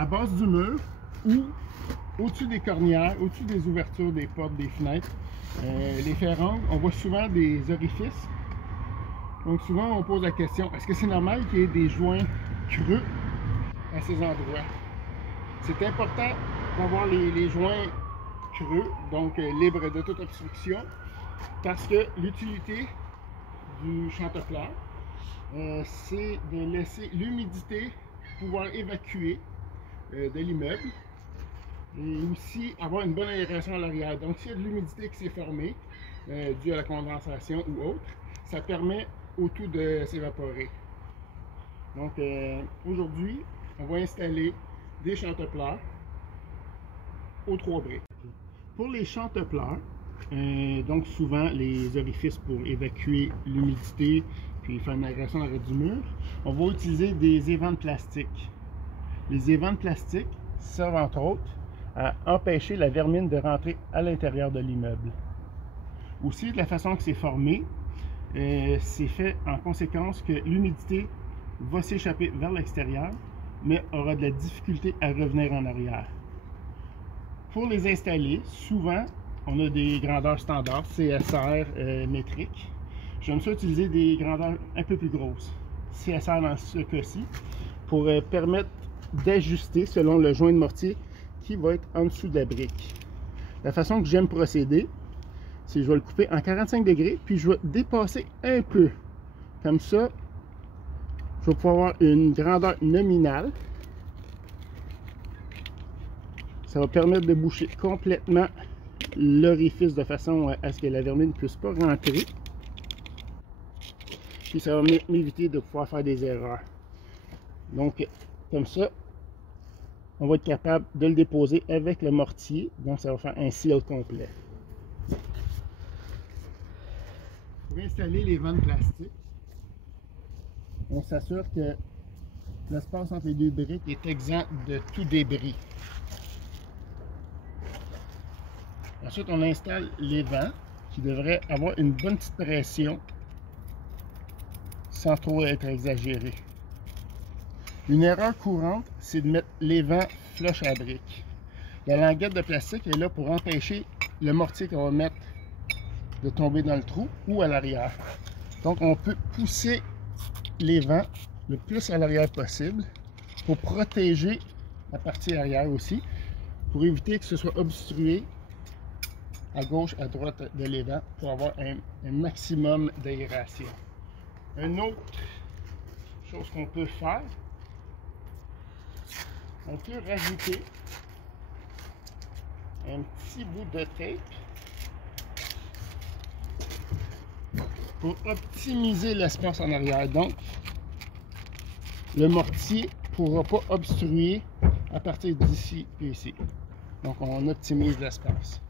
à base du mur ou au-dessus des cornières, au-dessus des ouvertures des portes, des fenêtres. Les ferronnes, on voit souvent des orifices. Donc souvent on pose la question, est-ce que c'est normal qu'il y ait des joints creux à ces endroits? C'est important d'avoir les joints creux, donc libres de toute obstruction, parce que l'utilité du chantepleur, c'est de laisser l'humidité pouvoir évacuer de l'immeuble et aussi avoir une bonne aération à l'arrière. Donc s'il y a de l'humidité qui s'est formée due à la condensation ou autre, ça permet au tout de s'évaporer. Donc aujourd'hui, on va installer des chantepleurs aux 3 briques. Pour les chantepleurs, donc souvent les orifices pour évacuer l'humidité puis faire une aération à l'arrière du mur, on va utiliser des évents de plastique. Les évents de plastique servent entre autres à empêcher la vermine de rentrer à l'intérieur de l'immeuble. Aussi, de la façon que c'est formé, c'est fait en conséquence que l'humidité va s'échapper vers l'extérieur, mais aura de la difficulté à revenir en arrière. Pour les installer, souvent, on a des grandeurs standards, CSR métriques. J'aime ça utiliser des grandeurs un peu plus grosses, CSR dans ce cas-ci, pour permettre d'ajuster selon le joint de mortier qui va être en dessous de la brique. La façon que j'aime procéder, c'est que je vais le couper en 45 degrés, puis je vais dépasser un peu. Comme ça, je vais pouvoir avoir une grandeur nominale. Ça va permettre de boucher complètement l'orifice de façon à ce que la vermine ne puisse pas rentrer. Puis ça va m'éviter de pouvoir faire des erreurs. Donc, comme ça, on va être capable de le déposer avec le mortier. Donc, ça va faire un seal complet. Pour installer les vannes plastiques, on s'assure que l'espace entre les 2 briques est exempt de tout débris. Ensuite, on installe les vents qui devraient avoir une bonne petite pression sans trop être exagéré. Une erreur courante, c'est de mettre les vents flush à la brique. La languette de plastique est là pour empêcher le mortier qu'on va mettre de tomber dans le trou ou à l'arrière. Donc, on peut pousser les vents le plus à l'arrière possible pour protéger la partie arrière aussi, pour éviter que ce soit obstrué à gauche, à droite de l'évent pour avoir un maximum d'aération. Une autre chose qu'on peut faire, on peut rajouter un petit bout de tape pour optimiser l'espace en arrière. Donc, le mortier ne pourra pas obstruer à partir d'ici et ici. Donc, on optimise l'espace.